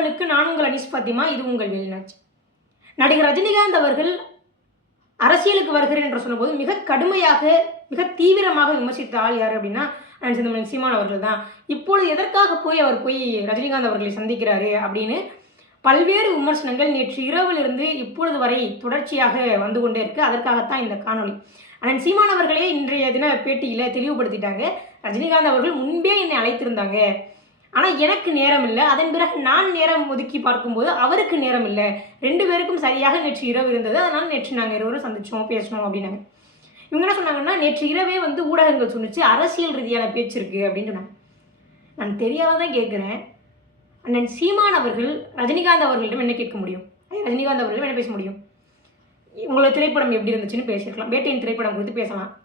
உறவுகளுக்கு நான் உங்கள் அனிஸ் பாத்திமா இது உங்கள் வெளிநாச்சு. நடிகர் ரஜினிகாந்த் அவர்கள் அரசியலுக்கு வருகிறேன் என்று சொன்னபோது மிக கடுமையாக மிக தீவிரமாக விமர்சித்த ஆள் யார் அப்படின்னா அண்ணன் சிந்தமன் சீமான் அவர்கள் தான். இப்பொழுது எதற்காக போய் அவர் போய் ரஜினிகாந்த் அவர்களை சந்திக்கிறாரு அப்படின்னு பல்வேறு விமர்சனங்கள் நேற்று இரவிலிருந்து இப்பொழுது வரை தொடர்ச்சியாக வந்து கொண்டே இருக்கு. அதற்காகத்தான் இந்த காணொளி. அண்ணன் சீமான் அவர்களே இன்றைய தின பேட்டியில் தெளிவுபடுத்திட்டாங்க. ரஜினிகாந்த் அவர்கள் முன்பே என்னை அழைத்திருந்தாங்க. ஆனால் எனக்கு நேரம் இல்லை அதன் பிறகு நான் நேரம் ஒதுக்கி பார்க்கும்போது அவருக்கு நேரம் இல்லை ரெண்டு பேருக்கும் சரியாக நேற்று இரவு இருந்தது. அதனால் நேற்று நாங்கள் இருவரும் சந்திச்சோம் பேசணும் அப்படின்னாங்க. இவங்க என்ன சொன்னாங்கன்னா நேற்று இரவே வந்து ஊடகங்கள் சொன்னிச்சு அரசியல் ரீதியான பேச்சு இருக்குது அப்படின்னு சொன்னாங்க. நான் தெரியாதான் கேட்குறேன் அண்ணன் சீமான் அவர்கள் ரஜினிகாந்த் அவர்களிடம் என்ன கேட்க முடியும்? ரஜினிகாந்த் அவர்களிடம் என்ன பேச முடியும்? உங்களோட திரைப்படம் எப்படி இருந்துச்சுன்னு பேசியிருக்கலாம். வேட்டையின் திரைப்படம் குறித்து பேசலாம்.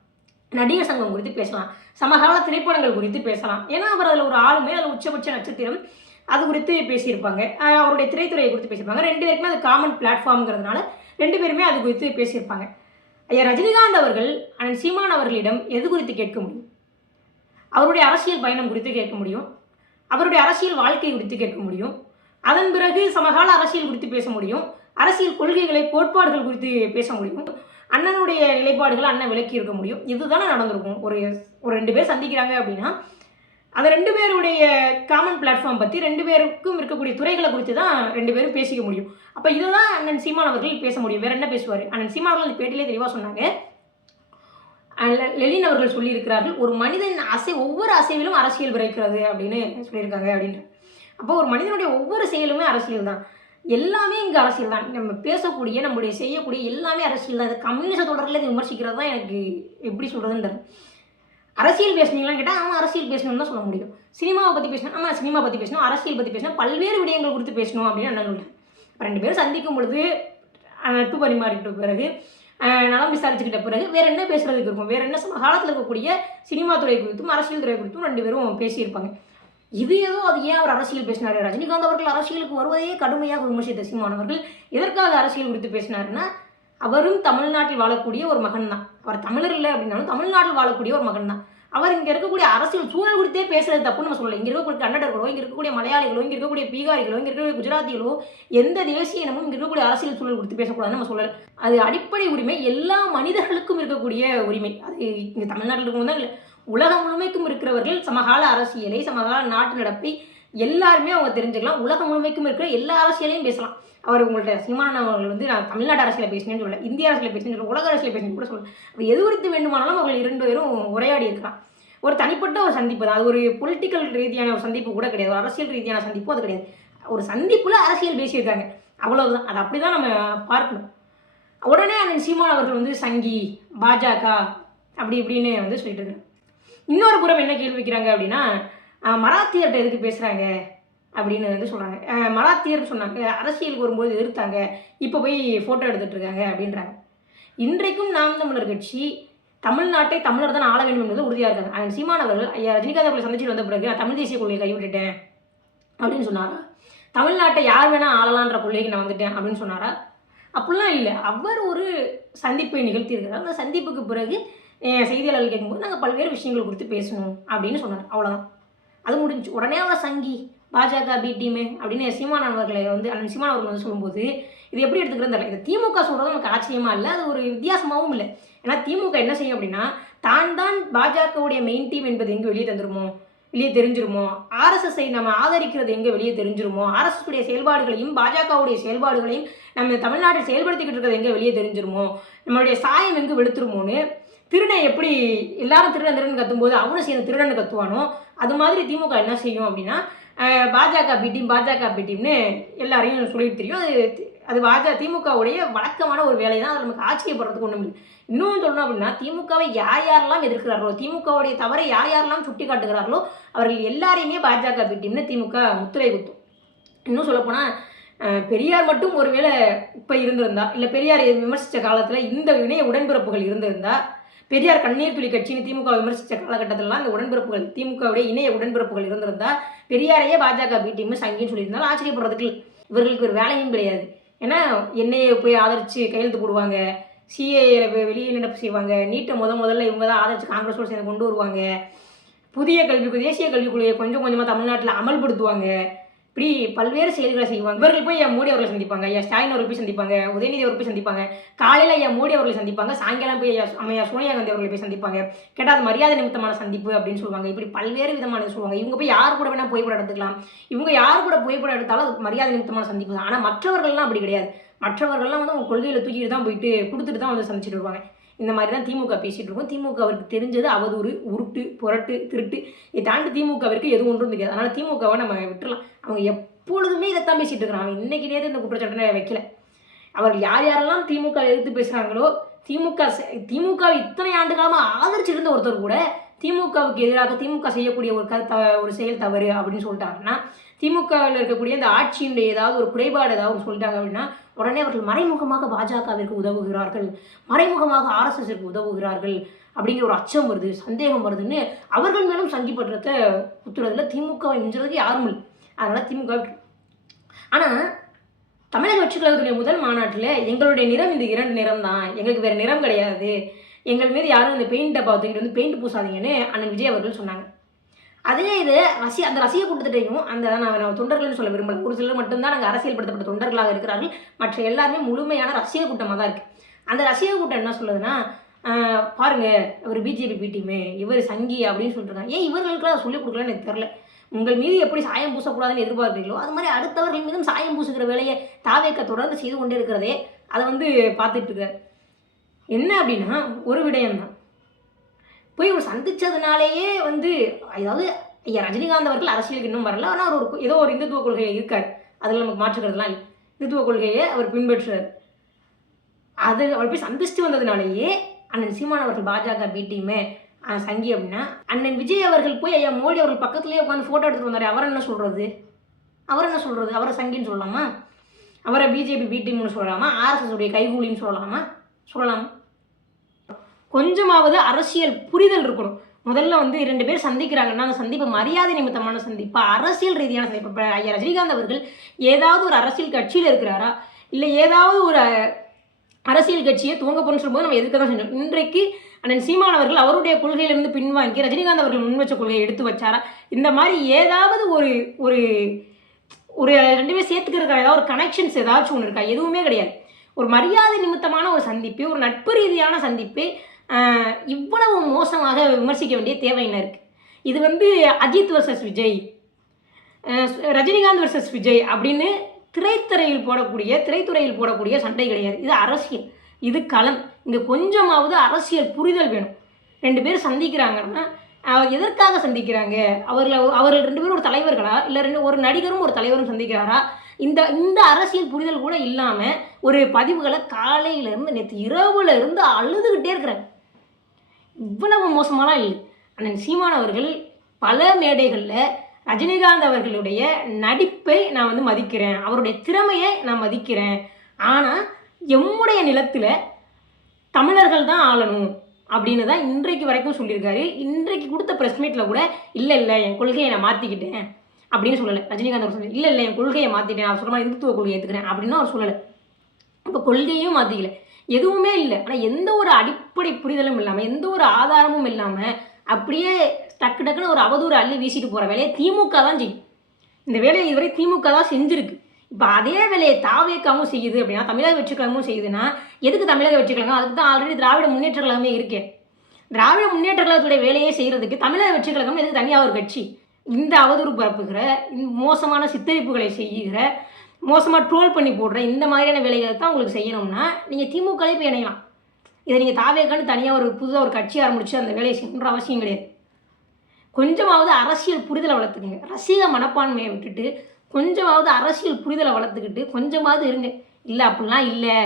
நடிகர் சங்கம் குறித்து பேசலாம். சமகால திரைப்படங்கள் குறித்து பேசலாம். ஏன்னா அவர் அதில் ஒரு ஆளுமை அதில் உச்சபட்ச நட்சத்திரம் அது குறித்து பேசியிருப்பாங்க. அவருடைய திரைத்துறையை குறித்து பேசியிருப்பாங்க. ரெண்டு பேருக்குமே அது காமன் பிளாட்ஃபார்ம்ங்கிறதுனால ரெண்டு பேருமே அது குறித்து பேசியிருப்பாங்க. ஐயா ரஜினிகாந்த் அவர்கள் அண்ணன் சீமான் அவர்களிடம் எது குறித்து கேட்க முடியும்? அவருடைய அரசியல் பயணம் குறித்து கேட்க முடியும். அவருடைய அரசியல் வாழ்க்கை குறித்து கேட்க முடியும். அதன் பிறகு சமகால அரசியல் குறித்து பேச முடியும். அரசியல் கொள்கைகளை கோட்பாடுகள் குறித்து பேச முடியும். அண்ணனுடைய நிலைப்பாடுகளை அண்ணன் விளக்கி இருக்க முடியும். இதுதானே நடந்திருக்கும். ஒரு ஒரு ரெண்டு பேர் சந்திக்கிறாங்க அப்படின்னா அந்த ரெண்டு பேருடைய காமன் பிளாட்ஃபார்ம் பற்றி ரெண்டு பேருக்கும் இருக்கக்கூடிய துறைகளை குறித்து தான் ரெண்டு பேரும் பேசிக்க முடியும். அப்போ இதை தான் அண்ணன் சீமான் அவர்கள் பேச முடியும். வேற என்ன பேசுவார்? அண்ணன் சீமான் அவர்கள் பேட்டிலே தெளிவாக சொன்னாங்க. லெலின் அவர்கள் சொல்லியிருக்கிறார்கள் ஒரு மனிதன் அசை ஒவ்வொரு அசைவிலும் அரசியல் விரைக்கிறது அப்படின்னு சொல்லியிருக்காங்க அப்படின்ற அப்போ ஒரு மனிதனுடைய ஒவ்வொரு செயலுமே அரசியல் தான் எல்லாமே இங்கே அரசியல் தான். நம்ம பேசக்கூடிய நம்முடைய செய்யக்கூடிய எல்லாமே அரசியல் தான். இது கம்யூனிச தொடரில் இது விமர்சிக்கிறது தான் எனக்கு எப்படி சொல்கிறதுன்னு அரசியல் பேசுனீங்களான்னு கேட்டால் அவன் அரசியல் பேசணும்னு தான் சொல்ல முடியும். சினிமாவை பற்றி பேசணும் ஆமாம் சினிமா பற்றி பேசணும் அரசியல் பற்றி பேசணும் பல்வேறு விடயங்கள் குறித்து பேசணும் அப்படின்னு நான் சொல்லிட்டேன் ரெண்டு பேரும் சந்திக்கும் பொழுது நட்பு பரிமாறிக்கிட்ட பிறகு நலம் விசாரிச்சுக்கிட்ட பிறகு வேறு என்ன பேசுகிறதுக்கு இருக்கும்? வேறு என்ன சம காலத்தில் இருக்கக்கூடிய சினிமா துறை குறித்தும் அரசியல் துறை குறித்தும் ரெண்டு பேரும் பேசியிருப்பாங்க. இது ஏதோ அது ஏன் அவர் அரசியல் பேசினார் ரஜினிகாந்த் அவர்கள் அரசியலுக்கு வருவதையே கடுமையாக விமர்சித்த சீமான் அவர்கள் எதற்காக அரசியல் குறித்து பேசினாருன்னா அவரும் தமிழ்நாட்டில் வாழக்கூடிய ஒரு மகன் தான் அவர் தமிழர் இல்லை அப்படின்னாலும் தமிழ்நாட்டில் வாழக்கூடிய ஒரு மகன் தான் அவர் இங்கே இருக்கக்கூடிய அரசியல் சூழல் கொடுத்தே பேசுறது தப்புன்னு நம்ம சொல்லலை. இங்கே இருக்கக்கூடிய கன்னடர்களோ இங்கே இருக்கக்கூடிய மலையாளிகளோ இங்கே இருக்கக்கூடிய பீகாரிகளோ இங்கே இருக்கக்கூடிய குஜராத்திகளோ எந்த தேசிய இனமும் இங்கே இருக்கக்கூடிய அரசியல் சூழல் குறித்து பேசக்கூடாதுன்னு நம்ம சொல்லலை. அது அடிப்படை உரிமை எல்லா மனிதர்களுக்கும் இருக்கக்கூடிய உரிமை. அது இங்கே தமிழ்நாட்டில் இருக்கவங்க தான் இல்லை. உலகம் முழுமைக்கும் இருக்கிறவர்கள் சமகால அரசியலை சமகால நாட்டு நடப்பை எல்லாருமே அவங்க தெரிஞ்சுக்கலாம். உலகம் முழுமைக்கும் இருக்கிற எல்லா அரசியலையும் பேசலாம். அவர் உங்கள்ட்ட சீமானன் அவர்கள் வந்து நான் தமிழ்நாடு அரசியலை பேசினேன்னு சொல்லல இந்திய அரசியலை பேசினேன்னு சொல்ல உலக அரசியலை பேசினேன்னு கூட சொல்லலாம் அது எது குறித்து வேண்டுமானாலும் அவர்கள் இரண்டு பேரும் உரையாடி இருக்கலாம். ஒரு தனிப்பட்ட ஒரு சந்திப்பு தான். அது ஒரு பொலிட்டிக்கல் ரீதியான ஒரு சந்திப்பு கூட கிடையாது. ஒரு அரசியல் ரீதியான சந்திப்பும் அது கிடையாது. ஒரு சந்திப்பில் அரசியல் பேசியிருக்காங்க. அவ்வளோதான் அது அப்படி தான் நம்ம பார்க்கணும். உடனே அந்த சீமான் அவர்கள் வந்து சங்கி பாஜக அப்படி இப்படின்னு வந்து சொல்லிட்டு இருக்காங்க இன்னொரு புறம் என்ன கேள்வி வைக்கிறாங்க அப்படின்னா மராத்தியர்கிட்ட எதுக்கு பேசுகிறாங்க அப்படின்னு வந்து சொல்கிறாங்க மராத்தியர் சொன்னாங்க. அரசியலுக்கு வரும்போது எதிர்த்தாங்க. இப்போ போய் ஃபோட்டோ எடுத்துகிட்டு இருக்காங்க அப்படின்றாங்க. இன்றைக்கும் நாம் தமிழர் கட்சி தமிழ்நாட்டை தமிழர் தான் ஆள வேண்டும் என்பது உறுதியாக இருக்காங்க அதன் சீமானவர்கள் ஐயா ரஜினிகாந்த் அவர்களை சந்திச்சுட்டு வந்த பிறகு நான் தமிழ் தேசிய கொள்கையை கைவிட்டுட்டேன் அப்படின்னு சொன்னாரா? தமிழ்நாட்டை யார் வேணால் ஆளலான்ற கொள்கைக்கு நான் வந்துட்டேன் அப்படின்னு சொன்னாரா? அப்படிலாம் இல்லை. அவர் ஒரு சந்திப்பை நிகழ்த்தியிருக்கிறார். அந்த சந்திப்புக்கு பிறகு செய்தியாளர்கள் கேட்கும்போது நாங்கள் பல்வேறு விஷயங்கள் குறித்து பேசணும் அப்படின்னு சொன்னார் அவ்வளோதான் அது முடிஞ்சு உடனே அவங்க சங்கி பாஜக பி டீமு அப்படின்னு சீமான் அவர்களை வந்து அந்த சீமான் அவர்கள் வந்து சொல்லும்போது இது எப்படி எடுத்துக்கிறது தெரியல. இது திமுக சொல்கிறது நமக்கு ஆச்சரியமா இல்லை? அது ஒரு வித்தியாசமாகவும் இல்லை. ஏன்னா திமுக என்ன செய்யும் அப்படின்னா தான் தான் பாஜகவுடைய மெயின் டீம் என்பது எங்கே வெளியே தந்துருமோ வெளியே தெரிஞ்சிருமோ ஆர்எஸ்எஸ்ஐ நம்ம ஆதரிக்கிறது எங்கே வெளியே தெரிஞ்சிருமோ ஆர்எஸ்எஸ் உடைய செயல்பாடுகளையும் பாஜகவுடைய செயல்பாடுகளையும் நம்ம தமிழ்நாட்டில் செயல்படுத்திக்கிட்டு இருக்கிறது எங்கே வெளியே தெரிஞ்சிருமோ நம்மளுடைய சாயம் எங்கே வெளுத்துருமோன்னு திருடன் எப்படி எல்லாரும் திருடன் திருடன் கத்தும்போது அவனும் சேர்ந்து திருடன் கத்துவானோ அது மாதிரி திமுக என்ன செய்யும் அப்படின்னா Bajaka B team Bajaka B டீம்னு எல்லாரையும் சொல்லிட்டு தெரியும். அது அது பாஜக திமுகவுடைய வழக்கமான ஒரு வேலை தான் அது நமக்கு ஆச்சரியப்படுறதுக்கு ஒன்றும் இல்லை. இன்னும் சொல்லணும் அப்படின்னா திமுகவை யார் யாரெல்லாம் எதிர்க்கிறார்களோ திமுகவுடைய தவறை யார் யாரெல்லாம் சுட்டி காட்டுகிறார்களோ அவர்கள் எல்லாரையுமே பாஜக பி டீம்னு திமுக முத்திரை குத்தும். இன்னும் சொல்லப்போனால் பெரியார் மட்டும் ஒருவேளை இப்போ இருந்திருந்தா இல்லை பெரியார் விமர்சித்த காலத்தில் இந்த இணைய உடன்பிறப்புகள் இருந்திருந்தால் பெரியார் கண்ணீர் துளி கட்சின்னு திமுக விமர்சித்த காலகட்டத்திலலாம் இந்த உடன்பிறப்புகள் திமுகவுடைய இணைய உடன்பிறப்புகள் இருந்திருந்தா பெரியாரையே பாஜக பி டீம் சங்கின்னு சொல்லியிருந்தாலும் ஆச்சரியப்படுறதுக்கு இவர்களுக்கு ஒரு வேலையும் கிடையாது. ஏன்னா என்னையை போய் ஆதரித்து கையெழுத்து போடுவாங்க சிஏஏல போய் வெளியே செய்வாங்க நீட்டை முத முதல்ல இவங்க தான் ஆதரித்து காங்கிரஸோடு சேர்ந்து கொண்டு வருவாங்க. புதிய கல்விக்கு தேசிய கல்விக் கொஞ்சம் கொஞ்சமாக தமிழ்நாட்டில் அமல்படுத்துவாங்க. இப்படி பல்வேறு செயல்களை செய்வாங்க. இவர்கள் போய் என் மோடி அவர்களை சந்திப்பாங்க என் ஸ்டாலின் அவர்கள் போய் சந்திப்பாங்க உதயநிதி அவர்கள் போய் சந்திப்பாங்க காலையில் என் மோடி அவர்களை சந்திப்பாங்க சாயங்காலம் போய் அம்மையா சோனியா காந்தி அவர்களை போய் சந்திப்பாங்க. கேட்டால் அது மரியாதை நிமித்தமான சந்திப்பு அப்படின்னு சொல்லுவாங்க. இப்படி பல்வேறு விதமான சொல்லுவாங்க. இவங்க போய் யார் கூட வேணால் புகைப்படம் எடுத்துக்கலாம். இவங்க யார் கூட புகைப்படம் எடுத்தாலும் அது மரியாதை நிமித்தமான சந்திப்பு தான். ஆனால் மற்றவர்கள்லாம் அப்படி கிடையாது. மற்றவர்கள்லாம் வந்து அவங்க கொள்கையில் தூக்கிட்டு தான் போயிட்டு கொடுத்துட்டு தான் வந்து சந்திச்சுட்டு வருவாங்க. இந்த மாதிரி தான் திமுக பேசிகிட்டு இருக்கோம். திமுக அவருக்கு தெரிஞ்சது அவதூறு உருட்டு புரட்டு திருட்டு. இதை தாண்டி திமுகவிற்கு எதுவும் ஒன்றும் தெரியாது. அதனால் திமுகவை நம்ம விட்டுலாம் அவங்க எப்பொழுதுமே இதைத்தான் பேசிகிட்டு இருக்கிறாங்க அவன் இன்னைக்கு நேரம் இந்த குற்றச்சாட்டை வைக்கல. அவர்கள் யார் யாரெல்லாம் திமுக எதிர்த்து பேசுகிறாங்களோ திமுக செ- திமுக இத்தனை ஆண்டு காலமாக ஆதரிச்சிருந்த ஒருத்தர் கூட திமுகவுக்கு எதிராக திமுக செய்யக்கூடிய ஒரு கருத்த ஒரு செயல் தவறு அப்படின்னு சொல்லிட்டாங்கன்னா திமுகவில் இருக்கக்கூடிய இந்த ஆட்சியினுடைய ஏதாவது ஒரு குறைபாடு ஏதாவது சொல்லிட்டாங்க அப்படின்னா உடனே அவர்கள் மறைமுகமாக பாஜகவிற்கு உதவுகிறார்கள். மறைமுகமாக ஆர்எஸ்எஸ்க்கு உதவுகிறார்கள் அப்படிங்கிற ஒரு அச்சம் வருது சந்தேகம் வருதுன்னு அவர்கள் மேலும் சங்கி பற்றத்தை குத்துறதுல திமுகவை மிஞ்சுறதுக்கு யாரும் இல்லை. அதனால் திமுக ஆனால் தமிழக வெற்றி கழகத்துடைய முதல் மாநாட்டில் எங்களுடைய நிறம் இந்த இரண்டு நிறம் தான். எங்களுக்கு வேறு நிறம் கிடையாது. எங்கள் மீது யாரும் இந்த பெயிண்ட் டப்பா தூக்கிட்டு வந்து பெயிண்ட் பூசாதீங்கன்னு அண்ணன் விஜய் அவர்கள் சொன்னாங்க. அதே இது ரசிக அந்த ரசிக கூட்டத்தையும் அந்த நான் நான் தொண்டர்கள்னு சொல்ல விரும்பல. ஒரு சிலர் மட்டும்தான் நாங்கள் அரசியல்படுத்தப்பட்ட தொண்டர்களாக இருக்கிறார்கள். மற்ற எல்லாருமே முழுமையான ரசிக கூட்டமாக தான் இருக்குது அந்த ரசிக கூட்டம் என்ன சொல்லுதுன்னா பாருங்க இவர் பிஜேபி பிடிமே இவர் சங்கி அப்படின்னு சொல்லிட்டுருக்காங்க. ஏன் இவர்களுக்குலாம் சொல்லிக் கொடுக்கலன்னு எனக்கு தெரில உங்கள் மீது எப்படி சாயம் பூசக்கூடாதுன்னு எதிர்பார்க்கிறீங்களோ அது மாதிரி அடுத்தவர்கள் மீதும் சாயம் பூசுகிற வேலையை தாவேக்க தொடர்ந்து செய்து கொண்டே இருக்கிறதே அதை வந்து பார்த்துட்டு இருக்காரு. என்ன அப்படின்னா ஒரு விடயம்தான். போய் ஒரு சந்தித்ததுனாலேயே வந்து அதாவது ஐயா ரஜினிகாந்த் அவர்கள் அரசியலுக்கு இன்னும் வரல. ஆனால் அவர் ஒரு ஏதோ ஒரு இந்துத்துவ கொள்கையை இருக்கார். அதில் நமக்கு மாற்றுக்கிறதுலாம் இல்லை. இந்துத்துவ கொள்கையை அவர் பின்பற்றுறார். அது அவர் போய் சந்திச்சுட்டு வந்ததுனாலேயே அண்ணன் சீமான் அவர்கள் பாஜக பி சங்கி அப்படின்னா அண்ணன் விஜய் அவர்கள் போய் ஐயா மோடி அவர்கள் பக்கத்துலேயே உட்காந்து ஃபோட்டோ எடுத்துட்டு வந்தார். அவர் என்ன சொல்கிறது அவர் என்ன சொல்கிறது அவரை சங்கின்னு சொல்லலாமா? அவரை பிஜேபி பி டீம்னு சொல்லலாமா? ஆர்எஸ்எஸ் உடைய கைகூலின்னு சொல்லலாமா? சொல்லலாம்? கொஞ்சமாவது அரசியல் புரிதல் இருக்கணும். முதல்ல வந்து ரெண்டு பேர் சந்திக்கிறாங்கன்னா அந்த சந்திப்பு மரியாதை நிமித்தமான சந்திப்பு? அரசியல் ரீதியான சந்திப்பு. இப்போ ஐயா ரஜினிகாந்த் அவர்கள் ஏதாவது ஒரு அரசியல் கட்சியில் இருக்கிறாரா? இல்லை ஏதாவது ஒரு அரசியல் கட்சியை துவங்க போகணும்னு சொல்லும்போது நம்ம எதுக்கு தான் செஞ்சோம் இன்றைக்கு அண்ணன் சீமான் அவர்கள் அவருடைய கொள்கையிலிருந்து பின்வாங்கி ரஜினிகாந்த் அவர்கள் முன்வச்ச கொள்கையை எடுத்து வச்சாரா? இந்த மாதிரி ஏதாவது ஒரு ஒரு ஒரு ரெண்டு பேரும் சேர்த்துக்கிறதுக்கான ஏதாவது ஒரு கனெக்ஷன்ஸ் ஏதாச்சும் ஒன்று இருக்கா? எதுவுமே கிடையாது. ஒரு மரியாதை நிமித்தமான ஒரு சந்திப்பு ஒரு நட்பு ரீதியான சந்திப்பு இவ்வளவு மோசமாக விமர்சிக்க வேண்டிய தேவை என்ன இருக்குது இது வந்து அஜித் வர்சஸ் விஜய். ரஜினிகாந்த் வர்சஸ் விஜய் அப்படின்னு திரைத்துறையில் போடக்கூடிய திரைத்துறையில் போடக்கூடிய சண்டை கிடையாது. இது அரசியல். இது களம். இங்கே கொஞ்சமாவது அரசியல் புரிதல் வேணும். ரெண்டு பேரும் சந்திக்கிறாங்கன்னா எதற்காக சந்திக்கிறாங்க? அவர்களை அவர்கள் ரெண்டு பேரும் ஒரு தலைவர்களா? இல்லை ரெண்டு ஒரு நடிகரும் ஒரு தலைவரும் சந்திக்கிறாரா? இந்த இந்த அரசியல் புரிதல் கூட இல்லாமல் ஒரு பதிவுகளை காலையிலேருந்து நேற்று இரவுல இருந்து அழுதுகிட்டே இருக்கிறாங்க. இவ்வளவு மோசமாலாம் இல்லை அண்ணன் சீமான் அவர்கள் பல மேடைகளில் ரஜினிகாந்த் அவர்களுடைய நடிப்பை நான் வந்து மதிக்கிறேன். அவருடைய திறமையை நான் மதிக்கிறேன். ஆனால் எம்முடைய நிலத்தில் தமிழர்கள் தான் ஆளணும் அப்படின்னு தான் இன்றைக்கு வரைக்கும் சொல்லியிருக்காரு. இன்றைக்கு கொடுத்த ப்ரெஸ் மீட்டில் கூட இல்லை இல்லை என் கொள்கையை நான் மாற்றிக்கிட்டேன் அப்படின்னு சொல்லலை. ரஜினிகாந்த் அவர் சொல்லி இல்லை இல்லை என் கொள்கையை மாற்றிட்டேன் அவர் சொல்ல மாதிரி இந்துத்துவ கொள்கையை ஏற்றுக்கிறேன் அப்படின்னு அவர் சொல்லலை. இப்போ கொள்கையும் மாற்றிக்கல எதுவுமே இல்லை. ஆனால் எந்த ஒரு அடிப்படை புரிதலும் இல்லாமல் எந்த ஒரு ஆதாரமும் இல்லாமல் அப்படியே டக்கு டக்குன்னு ஒரு அவதூறு அள்ளி வீசிட்டு போகிற வேலையை திமுக தான் செய்யும். இந்த வேலையை இதுவரை திமுக தான் செஞ்சுருக்கு. இப்போ அதே வேலையை தாவேக்காவும் செய்யுது அப்படின்னா தமிழக வெற்றி கழகமும் செய்யுதுன்னா எதுக்கு தமிழக வெற்றி கழகம்? அதுக்கு தான் ஆல்ரெடி திராவிட முன்னேற்ற கழகமே இருக்கே. திராவிட முன்னேற்ற கழகத்துடைய வேலையை செய்கிறதுக்கு தமிழக வெற்றி கழகம் எதுக்கு தனியாக ஒரு கட்சி? இந்த அவதூறு பரப்புகிற மோசமான சித்தரிப்புகளை செய்கிற மோசமாக ட்ரோல் பண்ணி போடுறேன் இந்த மாதிரியான வேலைகளை தான் உங்களுக்கு செய்யணும்னா நீங்கள் திமுகவே போய் இணையலாம். இதை நீங்கள் தாவேக்கான்னு தனியாக ஒரு புதுசாக ஒரு கட்சி ஆரம்பிச்சு அந்த வேலையை செய்யணுன்ற அவசியம் கிடையாது. கொஞ்சமாவது அரசியல் புரிதலை வளர்த்துக்குங்க. ரசிக மனப்பான்மையை விட்டுட்டு கொஞ்சமாவது அரசியல் புரிதலை வளர்த்துக்கிட்டு கொஞ்சமாவது இருங்க. இல்லை அப்படிலாம் இல்லை.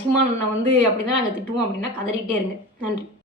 சீமான் வந்து அப்படி தான் நாங்கள் திட்டுவோம் அப்படின்னா கதறிக்கிட்டே இருங்க. நன்றி.